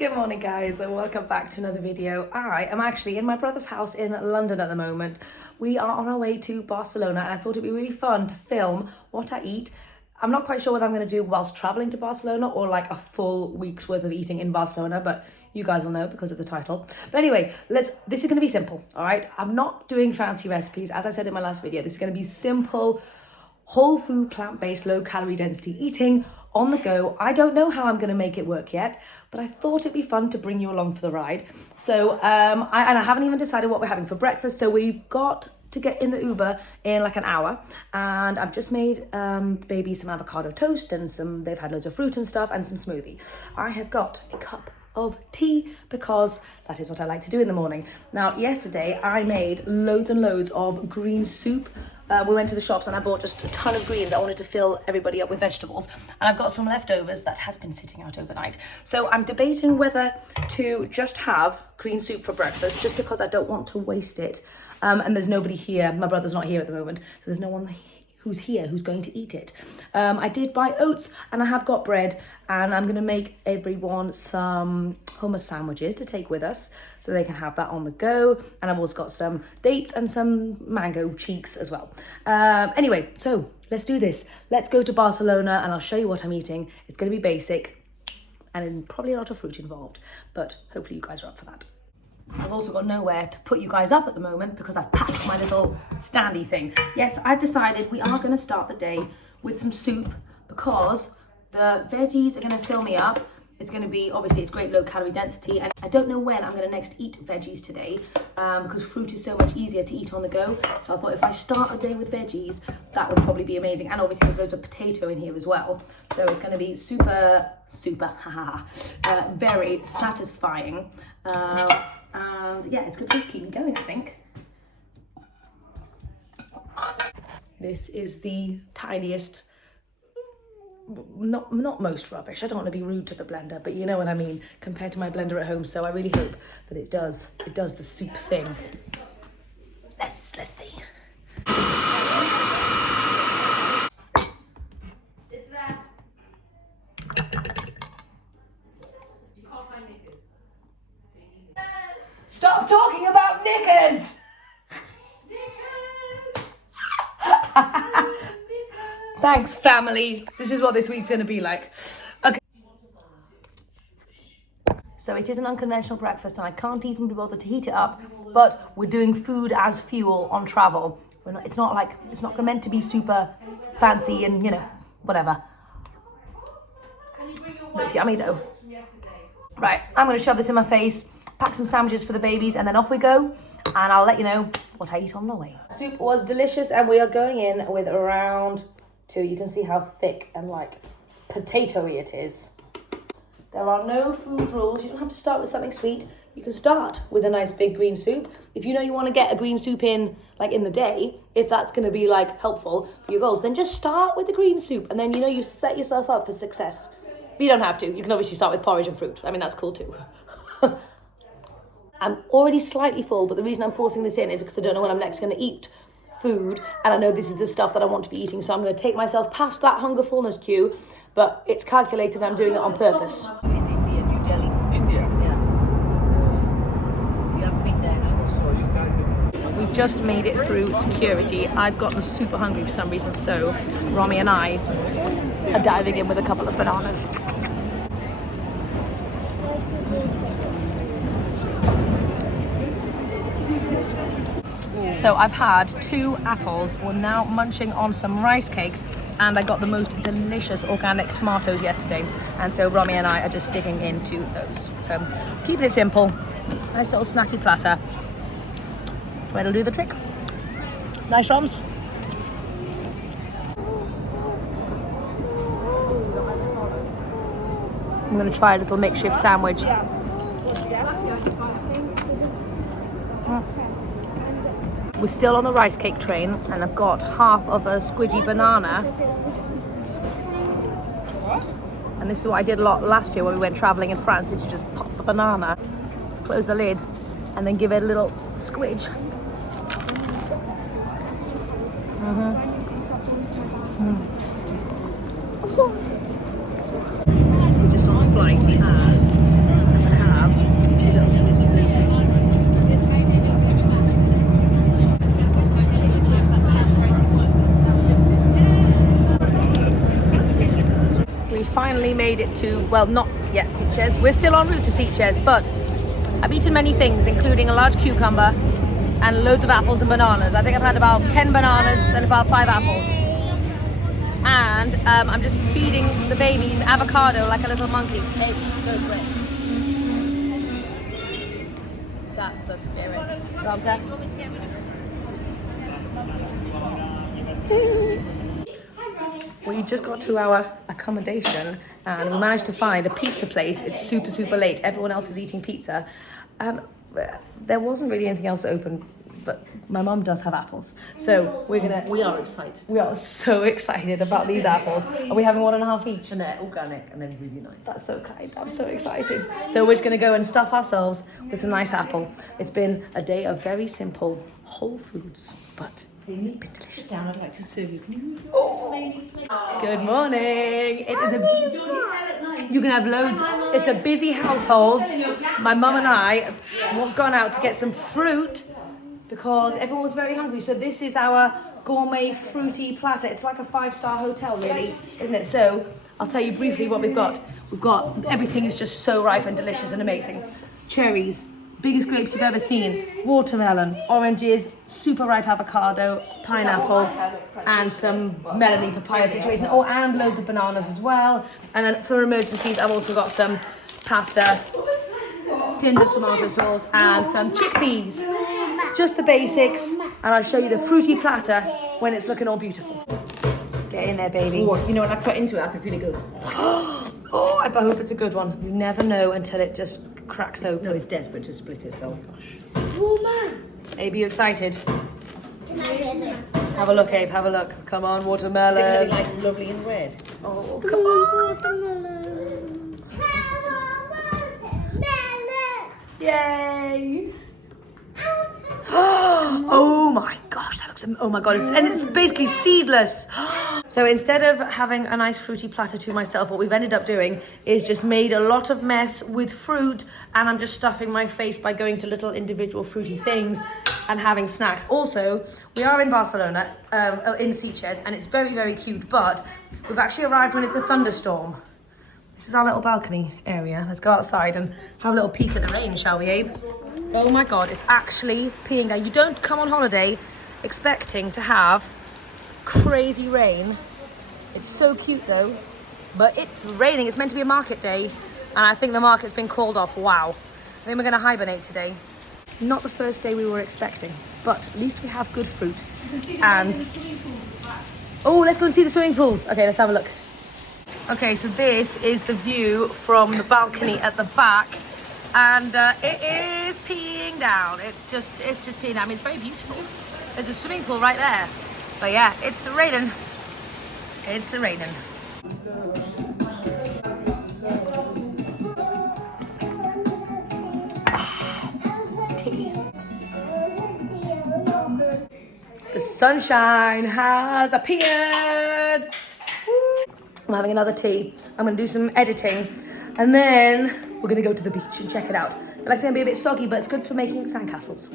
Good morning guys and welcome back to another video. I am actually in my brother's house in London at the moment. We are on our way to Barcelona and I thought it'd be really fun to film what I eat. I'm not quite sure what I'm going to do whilst traveling to Barcelona or like a full week's worth of eating in Barcelona, but you guys will know because of the title. But anyway, this is going to be simple, all right? I'm not doing fancy recipes. As I said in my last video, this is going to be simple, whole food, plant-based, low calorie density eating on the go. I don't know how I'm going to make it work yet, but I thought it'd be fun to bring you along for the ride. So I haven't even decided what we're having for breakfast. So we've got to get in the Uber in like an hour, and I've just made the baby some avocado toast and they've had loads of fruit and stuff and some smoothie. I have got a cup of tea because that is what I like to do in the morning. Now, yesterday I made loads and loads of green soup. We went to the shops and I bought just a ton of greens. I wanted to fill everybody up with vegetables, and I've got some leftovers that has been sitting out overnight. So I'm debating whether to just have green soup for breakfast, just because I don't want to waste it. And there's nobody here. My brother's not here at the moment, so there's no one who's here who's going to eat it. I did buy oats and I have got bread, and I'm gonna make everyone some hummus sandwiches to take with us so they can have that on the go. And I've also got some dates and some mango cheeks as well. Anyway, so let's do this. Let's go to Barcelona and I'll show you what I'm eating. It's gonna be basic and probably a lot of fruit involved, but hopefully you guys are up for that. I've also got nowhere to put you guys up at the moment because I've packed my little standy thing. Yes, I've decided we are going to start the day with some soup because the veggies are going to fill me up. It's going to be, obviously it's great low calorie density, and I don't know when I'm going to next eat veggies today because fruit is so much easier to eat on the go. So I thought if I start a day with veggies, that would probably be amazing. And obviously there's loads of potato in here as well. So it's going to be very satisfying. And yeah, it's going to just keep me going, I think. This is the tiniest, not most rubbish. I don't want to be rude to the blender, but you know what I mean, compared to my blender at home. So I really hope that it does the soup thing. Let's see. Stop talking about knickers! Thanks, family. This is what this week's going to be like. Okay. So it is an unconventional breakfast and I can't even be bothered to heat it up, but we're doing food as fuel on travel. It's not meant to be super fancy and, you know, whatever. But it's yummy though. Right, I'm going to shove this in my face, pack some sandwiches for the babies, and then off we go, and I'll let you know what I eat on the way. Soup was delicious, and we are going in with around 2. You can see how thick and like potatoey it is. There are no food rules. You don't have to start with something sweet. You can start with a nice big green soup. If you know you want to get a green soup in like in the day, if that's going to be like helpful for your goals, then just start with the green soup, and then you know you set yourself up for success. But you don't have to. You can obviously start with porridge and fruit. I mean, that's cool too. I'm already slightly full, but the reason I'm forcing this in is because I don't know when I'm next going to eat food, and I know this is the stuff that I want to be eating, so I'm going to take myself past that hunger fullness cue, but it's calculated and I'm doing it on purpose. In India, New Delhi. India? Yeah. We haven't been there now. So you guys We've just made it through security. I've gotten super hungry for some reason, so Romy and I are diving in with a couple of bananas. So I've had 2 apples. We're now munching on some rice cakes, and I got the most delicious organic tomatoes yesterday. And so Romy and I are just digging into those. So keeping it simple, nice little snacky platter. That'll do the trick. Nice, Roms. I'm going to try a little makeshift sandwich. We're still on the rice cake train, and I've got half of a squidgy banana. And this is what I did a lot last year when we went traveling in France, is you just pop the banana, close the lid, and then give it a little squidge. Just on the flight, we had made it to, well, not yet Sitges. We're still en route to Sitges, but I've eaten many things, including a large cucumber and loads of apples and bananas. I think I've had about 10 bananas and about 5 apples. And I'm just feeding the babies avocado like a little monkey. Hey, go for it. That's the spirit. You know what I'm saying? We just got to our accommodation and we managed to find a pizza place. It's super, super late. Everyone else is eating pizza. There wasn't really anything else open, but my mum does have apples. So we are excited. We are so excited about these apples. Are we having 1.5 each? And they're organic and they're really nice. That's so kind. I'm so excited. So we're just going to go and stuff ourselves with some nice apple. It's been a day of very simple whole foods, but it's been delicious. Sit down, I'd like to serve you. Can you move your Good morning. It is you can have loads. It's a busy household. My mum and I have gone out to get some fruit because everyone was very hungry. So this is our gourmet fruity platter. It's like a 5-star hotel, really, isn't it? So I'll tell you briefly what we've got. Everything is just so ripe and delicious and amazing. Cherries, biggest grapes you've ever seen, watermelon, oranges, super ripe avocado, pineapple, and some melony papaya situation. Oh, and loads of bananas as well. And then for emergencies, I've also got some pasta, tins of tomato sauce, and some chickpeas. Just the basics, and I'll show you the fruity platter when it's looking all beautiful. Get in there, baby. Oh, you know, when I cut into it, I could feel it go. Oh, I hope it's a good one. You never know until it just cracks open. No, it's desperate to split itself. Abe, you excited? Can I get it? Have a look, Abe, have a look. Come on, Is it going to watermelon. be like lovely and red? Oh, come on. Yay. Oh my gosh, that looks, oh my god, it's basically seedless. So instead of having a nice fruity platter to myself, what we've ended up doing is just made a lot of mess with fruit, and I'm just stuffing my face by going to little individual fruity things and having snacks. Also, we are in Barcelona, in Sitges, and it's very, very cute, but we've actually arrived when it's a thunderstorm. This is our little balcony area. Let's go outside and have a little peek at the rain, shall we, Abe? Oh my god, it's actually peeing down. You don't come on holiday expecting to have crazy rain. It's so cute though, but it's raining. It's meant to be a market day, and I think the market's been called off. Wow. I think we're gonna hibernate today. Not the first day we were expecting, but at least we have good fruit. And oh, let's go and see the swimming pools. Okay, let's have a look. Okay, so this is the view from the balcony at the back, and it is peeing down. It's just peeing down. I mean, it's very beautiful. There's a swimming pool right there. But yeah, it's raining. It's raining. Tea. The sunshine has appeared. Woo. I'm having another tea. I'm gonna do some editing, and then we're gonna go to the beach and check it out. Like it's gonna be a bit soggy, but it's good for making sandcastles.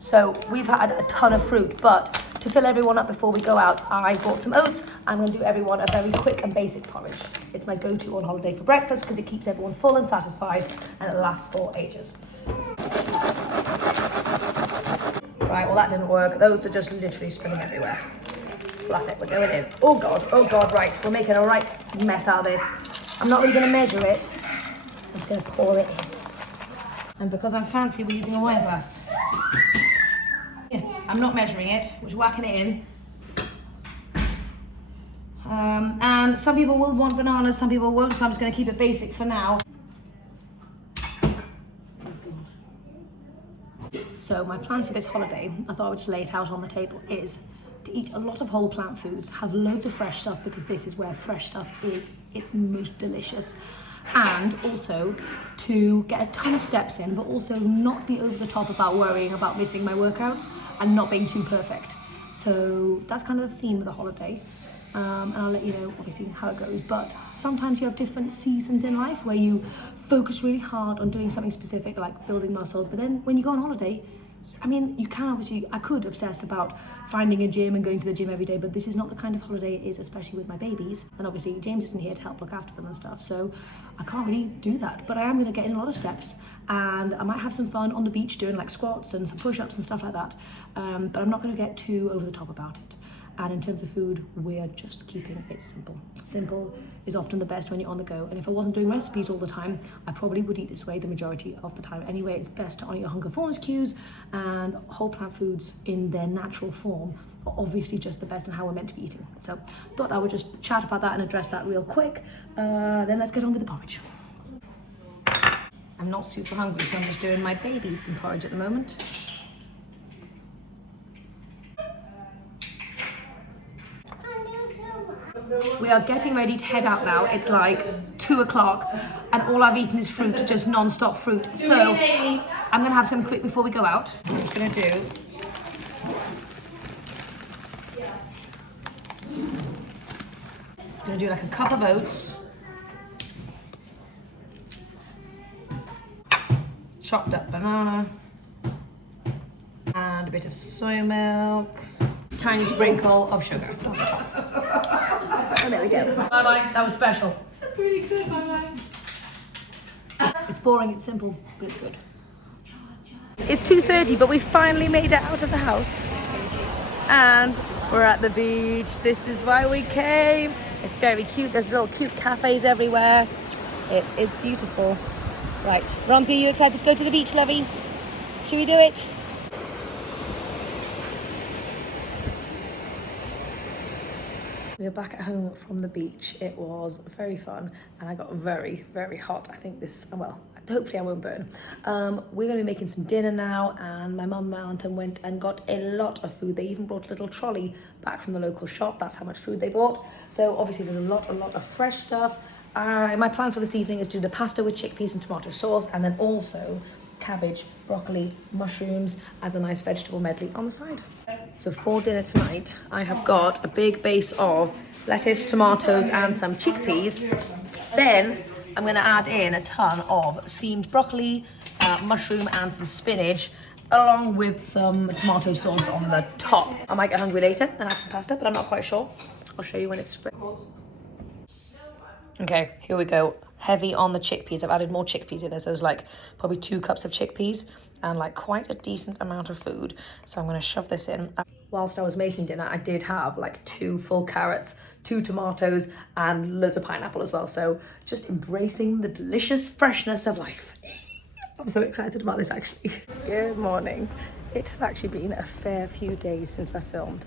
So we've had a ton of fruit, but to fill everyone up before we go out, I bought some oats. I'm gonna do everyone a very quick and basic porridge. It's my go-to on holiday for breakfast because it keeps everyone full and satisfied, and it lasts for ages. Right, well that didn't work. Those are just literally spilling everywhere. Fluff it, we're going in. Oh god, right. We're making a right mess out of this. I'm not really gonna measure it. I'm just gonna pour it in. And because I'm fancy, we're using a wine glass. Yeah, I'm not measuring it, we're just whacking it in. And some people will want bananas, some people won't, so I'm just gonna keep it basic for now. So my plan for this holiday, I thought I would just lay it out on the table, is to eat a lot of whole plant foods, have loads of fresh stuff, because this is where fresh stuff is, it's most delicious. And also to get a ton of steps in, but also not be over the top about worrying about missing my workouts and not being too perfect. So that's kind of the theme of the holiday. And I'll let you know obviously how it goes, but sometimes you have different seasons in life where you focus really hard on doing something specific like building muscle, but then when you go on holiday I mean, you can obviously, I could obsess about finding a gym and going to the gym every day, but this is not the kind of holiday it is, especially with my babies. And obviously James isn't here to help look after them and stuff, so I can't really do that. But I am gonna get in a lot of steps, and I might have some fun on the beach doing like squats and some push-ups and stuff like that. But I'm not gonna get too over the top about it. And in terms of food, we're just keeping it simple. Simple is often the best when you're on the go. And if I wasn't doing recipes all the time, I probably would eat this way the majority of the time. Anyway, it's best to honor your hunger fullness cues, and whole plant foods in their natural form are obviously just the best and how we're meant to be eating. So thought I would just chat about that and address that real quick. Then let's get on with the porridge. I'm not super hungry, so I'm just doing my babies some porridge at the moment. We are getting ready to head out now. It's like 2 o'clock and all I've eaten is fruit, just non-stop fruit. So I'm gonna have something quick before we go out. I'm just gonna do like a cup of oats, chopped up banana, and a bit of soy milk, tiny sprinkle of sugar on the top. Oh, there we go. Bye-bye. That was special. That's really good, bye-bye. It's boring, it's simple, but it's good. It's 2:30, but we finally made it out of the house. And we're at the beach. This is why we came. It's very cute. There's little cute cafes everywhere. It is beautiful. Right, Ronzi, are you excited to go to the beach, lovey? Should we do it? We are back at home from the beach. It was very fun and I got very, very hot. I think this, well, hopefully I won't burn. We're gonna be making some dinner now, and my mum and my aunt went and got a lot of food. They even brought a little trolley back from the local shop. That's how much food they bought. So obviously there's a lot of fresh stuff. My plan for this evening is to do the pasta with chickpeas and tomato sauce, and then also cabbage, broccoli, mushrooms as a nice vegetable medley on the side. So for dinner tonight, I have got a big base of lettuce, tomatoes, and some chickpeas. Then I'm gonna add in a ton of steamed broccoli, mushroom, and some spinach, along with some tomato sauce on the top. I might get hungry later and have some pasta, but I'm not quite sure. I'll show you when it's spring. Okay, here we go. Heavy on the chickpeas. I've added more chickpeas in this. There's like probably 2 cups of chickpeas and like quite a decent amount of food. So I'm gonna shove this in. Whilst I was making dinner, I did have like 2 full carrots, 2 tomatoes, and loads of pineapple as well. So just embracing the delicious freshness of life. I'm so excited about this actually. Good morning. It has actually been a fair few days since I filmed,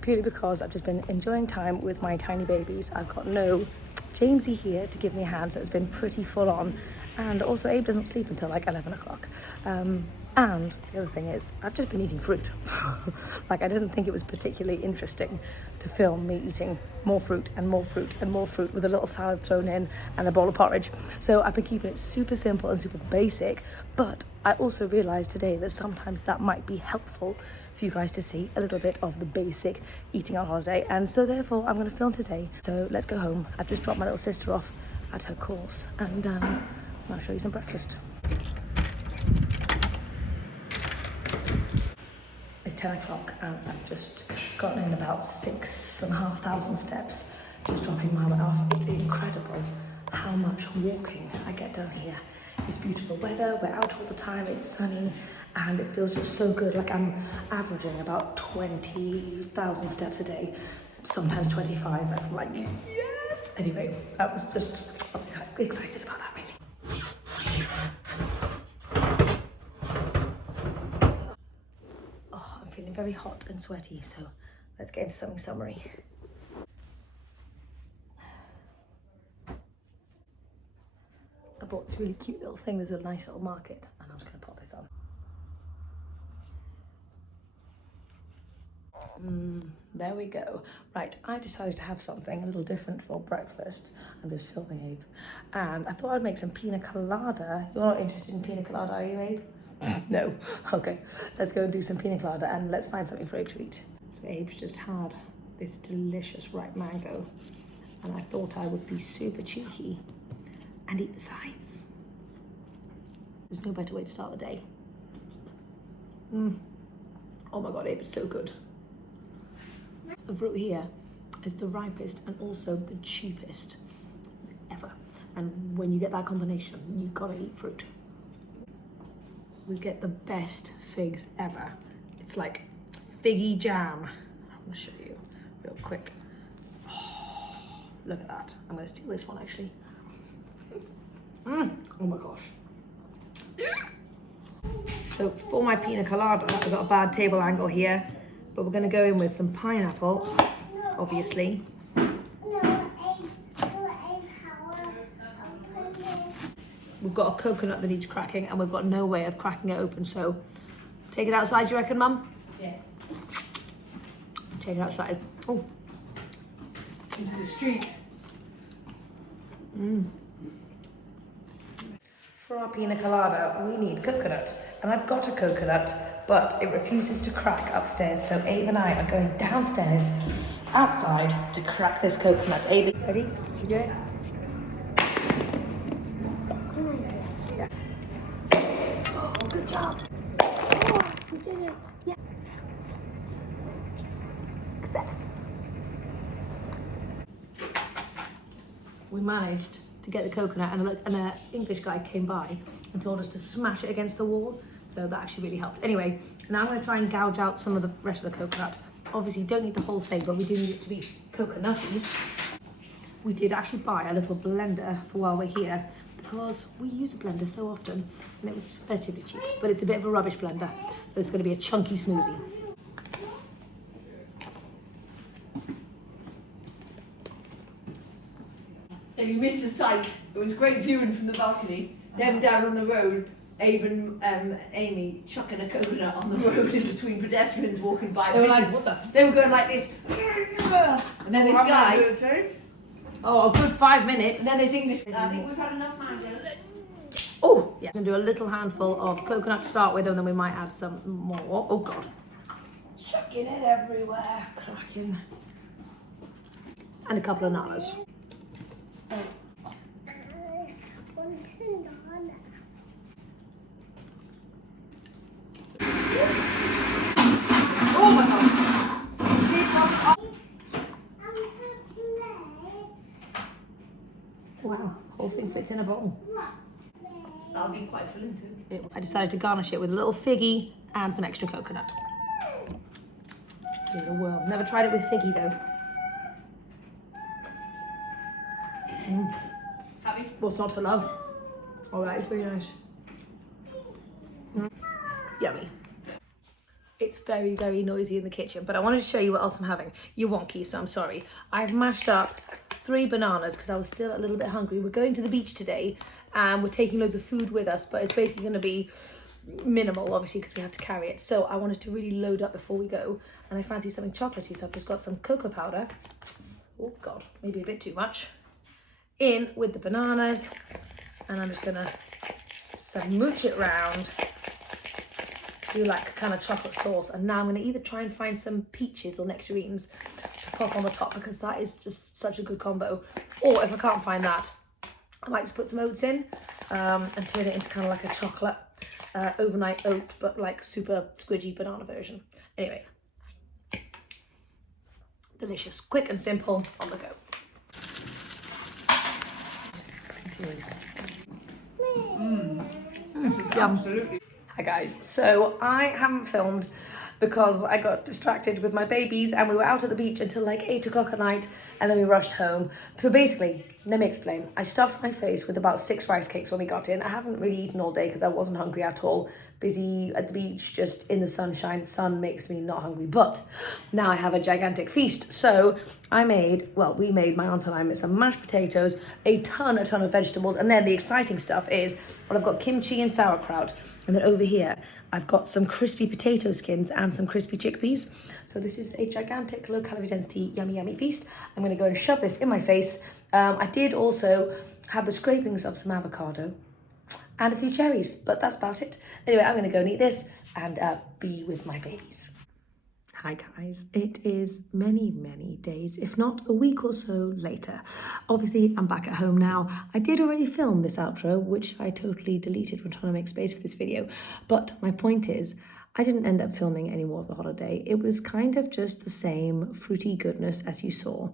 purely because I've just been enjoying time with my tiny babies. I've got no Jamesy here to give me a hand, so it's been pretty full on. And also Abe doesn't sleep until like 11 o'clock. And the other thing is, I've just been eating fruit. Like, I didn't think it was particularly interesting to film me eating more fruit and more fruit and more fruit with a little salad thrown in and a bowl of porridge. So I've been keeping it super simple and super basic, but I also realized today that sometimes that might be helpful for you guys to see a little bit of the basic eating on holiday. And so therefore I'm going to film today. So let's go home. I've just dropped my little sister off at her course, and I'll show you some breakfast. It's 10 o'clock and I've just gotten in about 6,500 steps, just dropping my way off. It's incredible how much walking I get done here. It's beautiful weather, we're out all the time, it's sunny, and it feels just so good. Like, I'm averaging about 20,000 steps a day, sometimes 25, and I'm like, yes! Anyway, I was just excited about that. Feeling very hot and sweaty, so let's get into something summery. I bought this really cute little thing. There's a nice little market, and I'm just going to pop this on. There we go. Right, I decided to have something a little different for breakfast. I'm just filming Abe, and I thought I'd make some pina colada. You're not interested in pina colada, are you, Abe? No. Okay, let's go and do some pina colada, and let's find something for Abe to eat. So Abe's just had this delicious ripe mango, and I thought I would be super cheeky and eat the sides. There's no better way to start the day. Oh my God, it was so good. The fruit here is the ripest and also the cheapest ever. And when you get that combination, you've got to eat fruit. We get the best figs ever. It's like figgy jam. I'm gonna show you real quick. Oh, look at that. I'm gonna steal this one actually. Oh my gosh. So for my pina colada, I've got a bad table angle here, but we're gonna go in with some pineapple, obviously. We've got a coconut that needs cracking and we've got no way of cracking it open, so take it outside, you reckon, Mum? Yeah. Take it outside. Oh. Into the street. For our pina colada, we need coconut. And I've got a coconut, but it refuses to crack upstairs, so Abe and I are going downstairs, outside, to crack this coconut. Abe, ready? You do it? Oh, good job. Oh, you did it. Yeah. Success. We managed to get the coconut, and an English guy came by and told us to smash it against the wall. So that actually really helped. Anyway, now I'm going to try and gouge out some of the rest of the coconut. Obviously, don't need the whole thing, but we do need it to be coconutty. We did actually buy a little blender for while we're here, because we use a blender so often, and it was relatively cheap, but it's a bit of a rubbish blender, so it's going to be a chunky smoothie. And you missed a sight. It was great viewing from the balcony. Them down on the road, Abe and Amy chucking a coconut on the road in between pedestrians walking by. They were like, what the? They were going like this. And then this guy. Oh, a good 5 minutes. And then this English. I think we've had enough mango. Oh, yeah. I'm going to do a little handful of coconut to start with, and then we might add some more. Oh, God. Chucking it everywhere. Cracking. And a couple of bananas. Oh my God. Wow, whole thing fits in a bowl. That'll be quite filling too. I decided to garnish it with a little figgy and some extra coconut. Give it a whirl. Never tried it with figgy though. Happy? What's not to love? All right, it's very nice. Yummy. It's very, very noisy in the kitchen, but I wanted to show you what else I'm having. You're wonky, so I'm sorry. I've mashed up 3 bananas because I was still a little bit hungry. We're going to the beach today and we're taking loads of food with us, but it's basically going to be minimal, obviously, because we have to carry it. So I wanted to really load up before we go, and I fancy something chocolatey, so I've just got some cocoa powder. Oh God, maybe a bit too much. In with the bananas, and I'm just gonna smooch it round. Do like a kind of chocolate sauce, and now I'm going to either try and find some peaches or nectarines to pop on the top, because that is just such a good combo, or if I can't find that, I might just put some oats in and turn it into kind of like a chocolate overnight oat, but like super squidgy banana version. Anyway, delicious, quick and simple, on the go. Yum. Absolutely. Hi guys, so I haven't filmed because I got distracted with my babies and we were out at the beach until like 8 o'clock at night, and then we rushed home. So basically, let me explain. I stuffed my face with about 6 rice cakes when we got in. I haven't really eaten all day because I wasn't hungry at all. Busy at the beach, just in the sunshine. Sun makes me not hungry, but now I have a gigantic feast. So we made, my aunt and I made some mashed potatoes, a ton of vegetables, and then the exciting stuff is, well, I've got kimchi and sauerkraut, and then over here I've got some crispy potato skins and some crispy chickpeas. So this is a gigantic low calorie density yummy feast. I'm gonna go and shove this in my face. I did also have the scrapings of some avocado and a few cherries, but that's about it. Anyway, I'm gonna go and eat this and be with my babies. Hi guys, it is many days, if not a week or so later. Obviously, I'm back at home now. I did already film this outro, which I totally deleted when trying to make space for this video. But my point is, I didn't end up filming any more of the holiday. It was kind of just the same fruity goodness as you saw.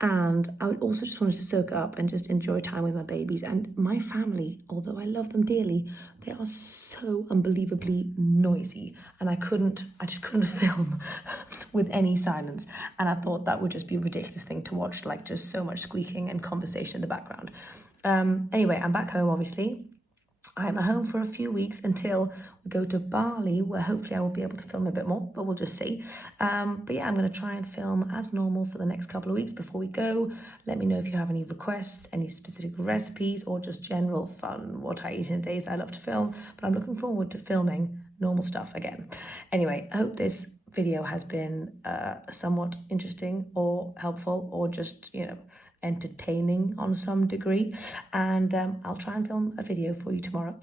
And I would also just wanted to soak up and just enjoy time with my babies. And my family, although I love them dearly, they are so unbelievably noisy. And I just couldn't film with any silence. And I thought that would just be a ridiculous thing to watch, like just so much squeaking and conversation in the background. Anyway, I'm back home, obviously. I'm at home for a few weeks until we go to Bali, where hopefully I will be able to film a bit more, but we'll just see. But yeah, I'm going to try and film as normal for the next couple of weeks before we go. Let me know if you have any requests, any specific recipes, or just general fun, what I eat in days that I love to film. But I'm looking forward to filming normal stuff again. Anyway, I hope this video has been somewhat interesting or helpful, or just, entertaining on some degree, and I'll try and film a video for you tomorrow.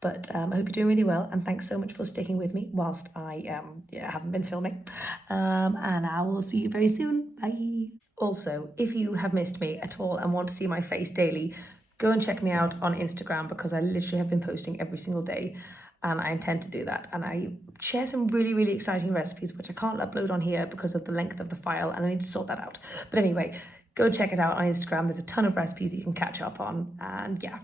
But I hope you're doing really well, and thanks so much for sticking with me whilst I haven't been filming, and I will see you very soon. Bye. Also, if you have missed me at all and want to see my face daily, go and check me out on Instagram, because I literally have been posting every single day, and I intend to do that. And I share some really, really exciting recipes, which I can't upload on here because of the length of the file, and I need to sort that out. But anyway, go check it out on Instagram. There's a ton of recipes that you can catch up on, and yeah.